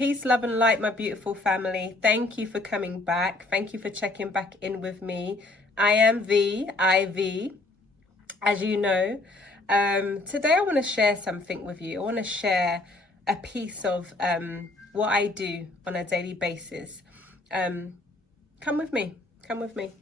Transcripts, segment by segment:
Peace, love and light, my beautiful family. Thank you for coming back. Thank you for checking back in with me. I am Vee-Ivy, as you know. Today I want to share something with you. I want to share a piece of what I do on a daily basis. Come with me. Come with me.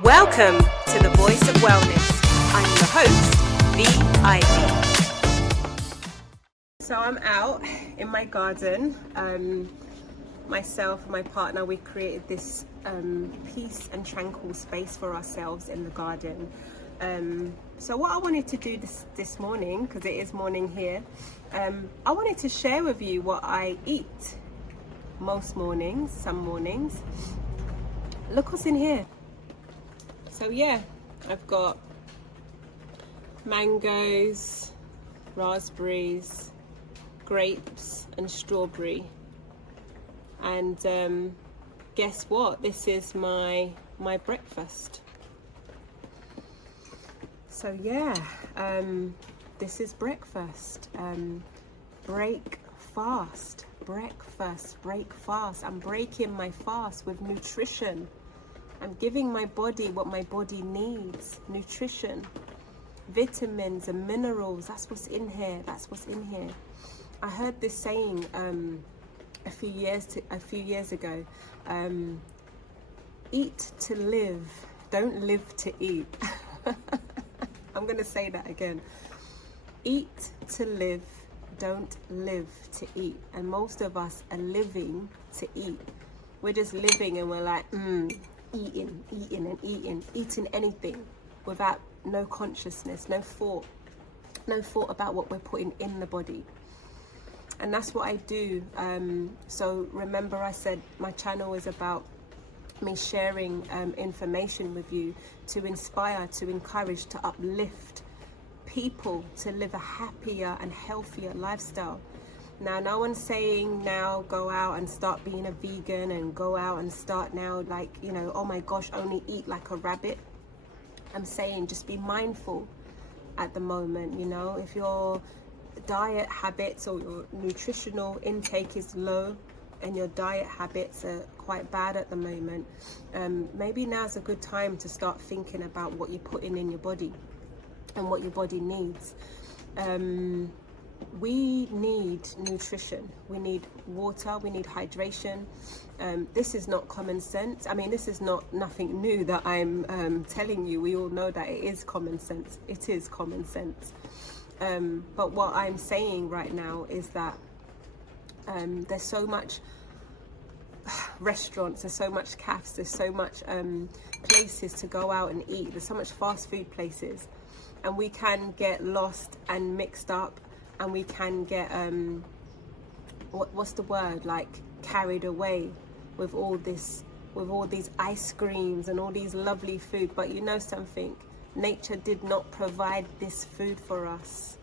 Welcome to the Voice of Wellness. I'm your host, Vee-Ivy. So I'm out in my garden. Myself and my partner, we created this peace and tranquil space for ourselves in the garden. So what I wanted to do this morning, because it is morning here, I wanted to share with you what I eat most mornings, some mornings. Look what's in here. So yeah, I've got mangoes, raspberries, grapes and strawberry. And guess what? This is my breakfast. So yeah, this is breakfast. Break fast. I'm breaking my fast with nutrition. I'm giving my body what my body needs. Nutrition, vitamins and minerals. That's what's in here. I heard this saying a few years ago. Eat to live, don't live to eat. I'm gonna say that again. Eat to live, don't live to eat. And most of us are living to eat. We're just living and we're like, eating anything without no consciousness, no thought about what we're putting in the body. And that's what I do. So remember I said my channel is about me sharing information with you to inspire, to encourage, to uplift people to live a happier and healthier lifestyle. Now, no one's saying now go out and start being a vegan and go out and start now like, you know, oh my gosh, only eat like a rabbit. I'm saying just be mindful at the moment, you know, if your diet habits or your nutritional intake is low and your diet habits are quite bad at the moment, maybe now's a good time to start thinking about what you're putting in your body and what your body needs. We need nutrition, we need water, we need hydration. This is not common sense. I mean, this is nothing new that I'm telling you. We all know that it is common sense. It is common sense. But what I'm saying right now is that there's so much restaurants, there's so much cafes, there's so much places to go out and eat. There's so much fast food places, and we can get lost and mixed up. And we can get what's the word, like carried away with all these ice creams and all these lovely food. But you know something, nature did not provide this food for us.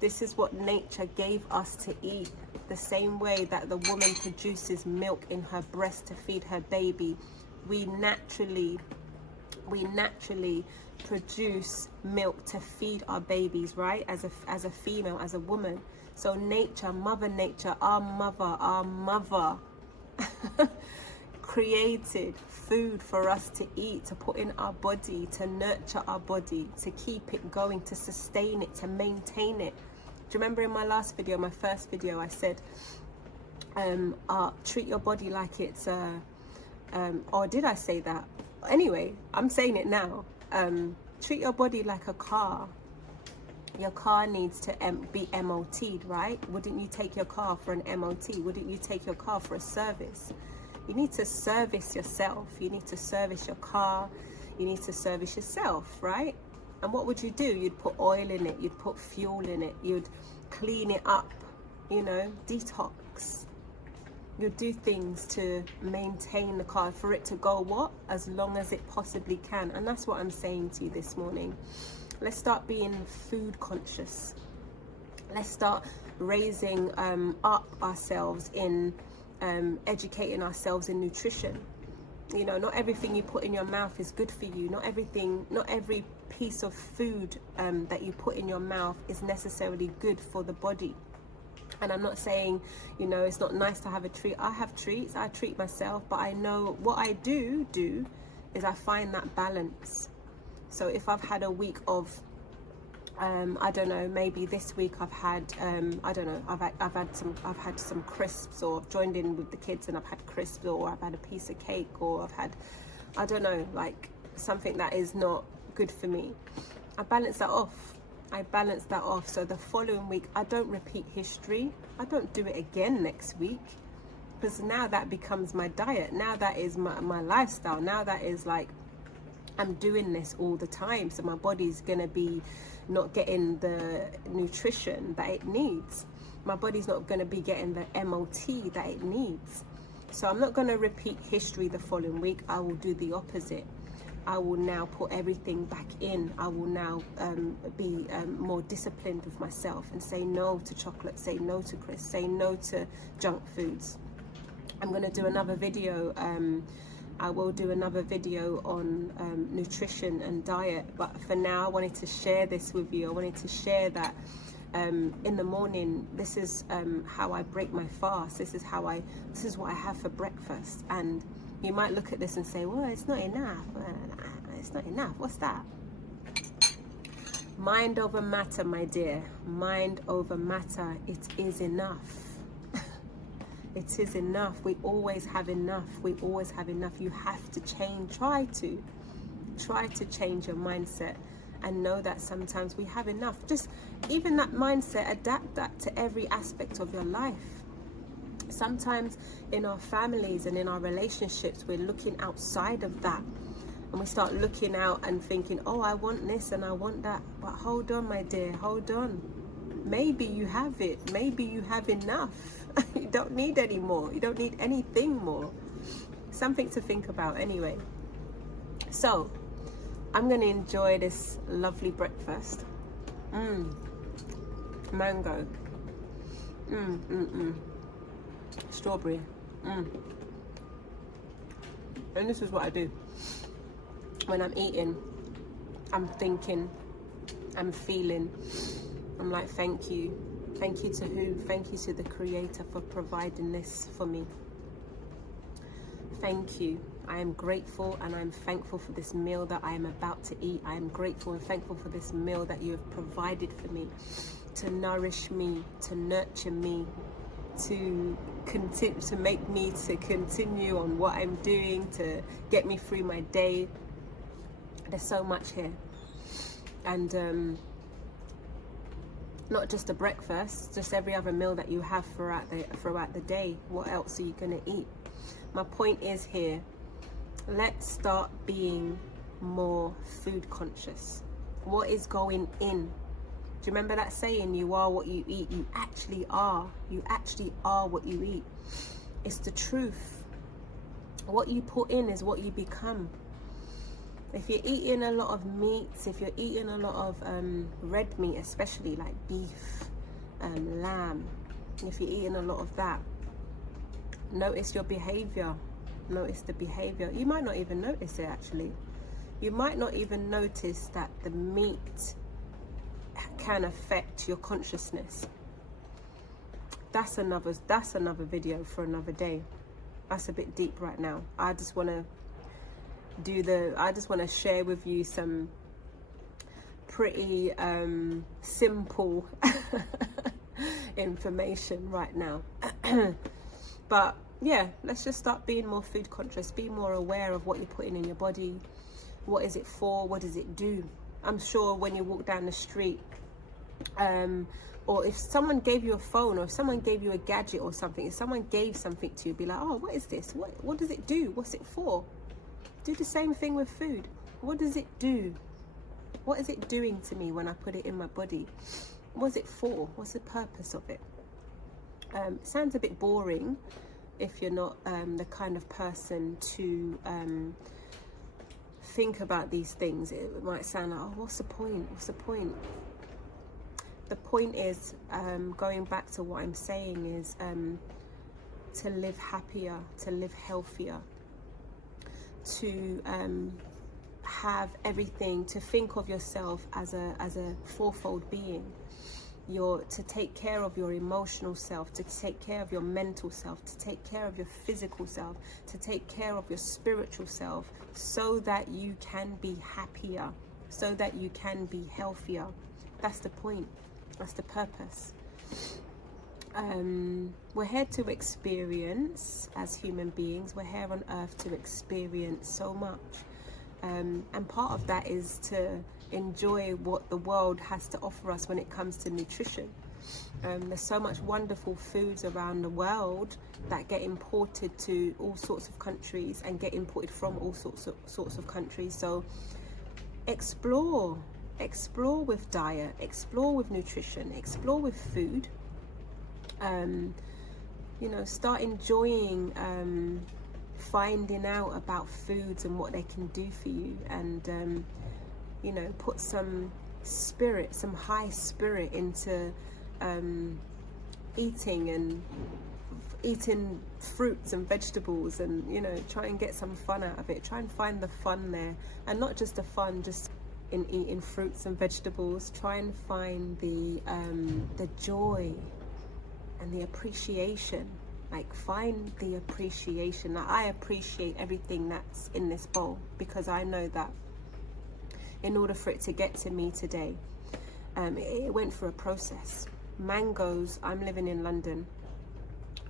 This is what nature gave us to eat. The same way that the woman produces milk in her breast to feed her baby, we naturally produce milk to feed our babies, right? As a female, as a woman. So nature, mother nature, our mother created food for us to eat, to put in our body, to nurture our body, to keep it going, to sustain it, to maintain it. Do you remember in my last video, my first video, I said treat your body like it's or did I say that? Anyway, I'm saying it now. Treat your body like a car. Your car needs to be MOT'd, right? Wouldn't you take your car for an MOT? Wouldn't you take your car for a service? You need to service yourself. You need to service your car. You need to service yourself, right? And what would you do? You'd put oil in it. You'd put fuel in it. You'd clean it up, you know, detox. You'd do things to maintain the car for it to go what? As long as it possibly can. And that's what I'm saying to you this morning. Let's start being food conscious. Let's start raising up ourselves in educating ourselves in nutrition. You know, not everything you put in your mouth is good for you. Not every piece of food that you put in your mouth is necessarily good for the body. And I'm not saying, you know, it's not nice to have a treat. I have treats, I treat myself, but I know what I do is I find that balance. So if I've had a week of I don't know, maybe this week I've had I don't know, I've had some crisps, or I've joined in with the kids and I've had crisps, or I've had a piece of cake, or I've had, I don't know, like something that is not good for me. I balance that off. So the following week I don't repeat history. I don't do it again next week, because now that becomes my diet. Now that is my lifestyle. Now that is like, I'm doing this all the time, so my body's gonna be not getting the nutrition that it needs. My body's not gonna be getting the MOT that it needs. So I'm not gonna repeat history the following week. I will do the opposite. I will now put everything back in. I will now be more disciplined with myself and say no to chocolate, say no to crisps, say no to junk foods. I'm gonna do another video. I will do another video on nutrition and diet, but for now I wanted to share this with you. I wanted to share that in the morning, this is how I break my fast. This is what I have for breakfast. And you might look at this and say, well, it's not enough. It's not enough. What's that? Mind over matter, my dear. Mind over matter. It is enough. It is enough. We always have enough. We always have enough. You have to change. Try to change your mindset and know that sometimes we have enough. Just even that mindset, adapt that to every aspect of your life. Sometimes in our families and in our relationships, we're looking outside of that. And we start looking out and thinking, oh, I want this and I want that. But hold on, my dear, hold on. Maybe you have it. Maybe you have enough. You don't need any more. You don't need anything more. Something to think about anyway. So I'm going to enjoy this lovely breakfast. Mango. Strawberry. And this is what I do. When I'm eating, I'm thinking, I'm feeling, I'm like, thank you. Thank you to who? Thank you to the Creator for providing this for me. Thank you. I am grateful and I'm thankful for this meal that I am about to eat. I am grateful and thankful for this meal that you have provided for me, to nourish me, to nurture me, to continue, to make me to continue on what I'm doing, to get me through my day. There's so much here. And not just a breakfast, just every other meal that you have throughout the day. What else are you going to eat? My point is here, let's start being more food conscious. What is going in? Do you remember that saying, you are what you eat? You actually are. You actually are what you eat. It's the truth. What you put in is what you become. If you're eating a lot of meats, if you're eating a lot of red meat, especially like beef, lamb, if you're eating a lot of that, notice your behavior. Notice the behavior. You might not even notice it actually. You might not even notice that the meat can affect your consciousness. That's another video for another day. That's a bit deep right now. I just want to share with you some pretty simple information right now. But yeah, let's just start being more food conscious. Be more aware of what you're putting in your body. What is it for? What does it do? I'm sure when you walk down the street, or if someone gave you a phone, or if someone gave you a gadget or something, if someone gave something to you, be like, oh, what is this? What does it do? What's it for? Do the same thing with food. What does it do? What is it doing to me when I put it in my body? What's it for? What's the purpose of it? It sounds a bit boring if you're not the kind of person to think about these things. It might sound like, oh, what's the point? What's the point? The point is, going back to what I'm saying, is to live happier, to live healthier. to have everything, to think of yourself as a fourfold being. You're to take care of your emotional self, to take care of your mental self, to take care of your physical self, to take care of your spiritual self, so that you can be happier, so that you can be healthier. That's the point. That's the purpose. We're here to experience, as human beings, we're here on earth to experience so much. And part of that is to enjoy what the world has to offer us when it comes to nutrition. There's so much wonderful foods around the world that get imported to all sorts of countries and get imported from all sorts of countries. So explore with diet, explore with nutrition, explore with food. Start enjoying finding out about foods and what they can do for you, and put some high spirit into eating fruits and vegetables, and try and get some fun out of it. Try and find the fun there, and not just the fun just in eating fruits and vegetables. Try and find the joy and the appreciation. Like, find the appreciation. Like, I appreciate everything that's in this bowl, because I know that in order for it to get to me today, it went through a process. Mangoes, I'm living in London,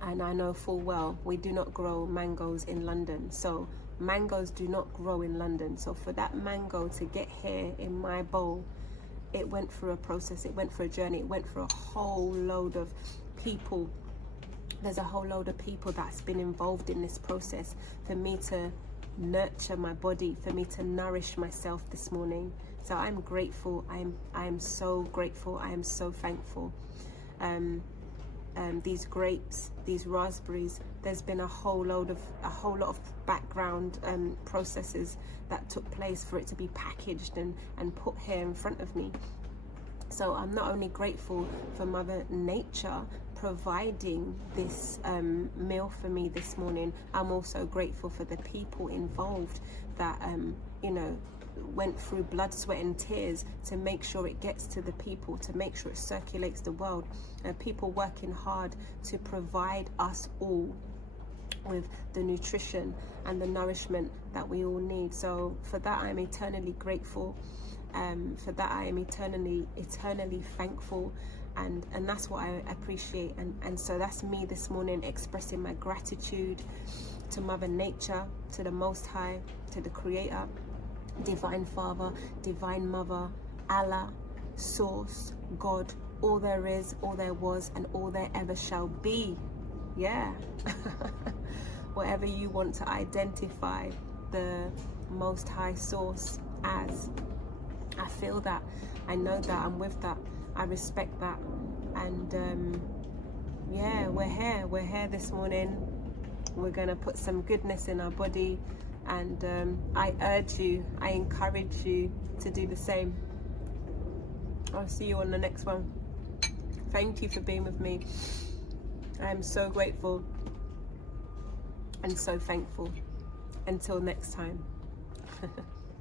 and I know full well we do not grow mangoes in London. So mangoes do not grow in London. So for that mango to get here in my bowl, it went through a process, it went through a journey, it went through a whole load of people. There's a whole load of people that's been involved in this process for me to nurture my body, for me to nourish myself this morning. So I'm grateful. I am so grateful. I am so thankful. These grapes, these raspberries, there's been a whole lot of background processes that took place for it to be packaged and put here in front of me. So I'm not only grateful for Mother Nature providing this meal for me this morning, I'm also grateful for the people involved that went through blood, sweat and tears to make sure it gets to the people, to make sure it circulates the world. People working hard to provide us all with the nutrition and the nourishment that we all need. So for that, I'm eternally grateful. For that, I am eternally thankful, and that's what I appreciate. And so that's me this morning, expressing my gratitude to Mother Nature, to the Most High, to the Creator, Divine Father, Divine Mother, Allah, Source, God, all there is, all there was, and all there ever shall be. Yeah. Whatever you want to identify the Most High Source as, I feel that, I know that, I'm with that, I respect that. And yeah, we're here this morning. We're gonna put some goodness in our body, and I urge you, I encourage you to do the same. I'll see you on the next one. Thank you for being with me. I am so grateful and so thankful. Until next time.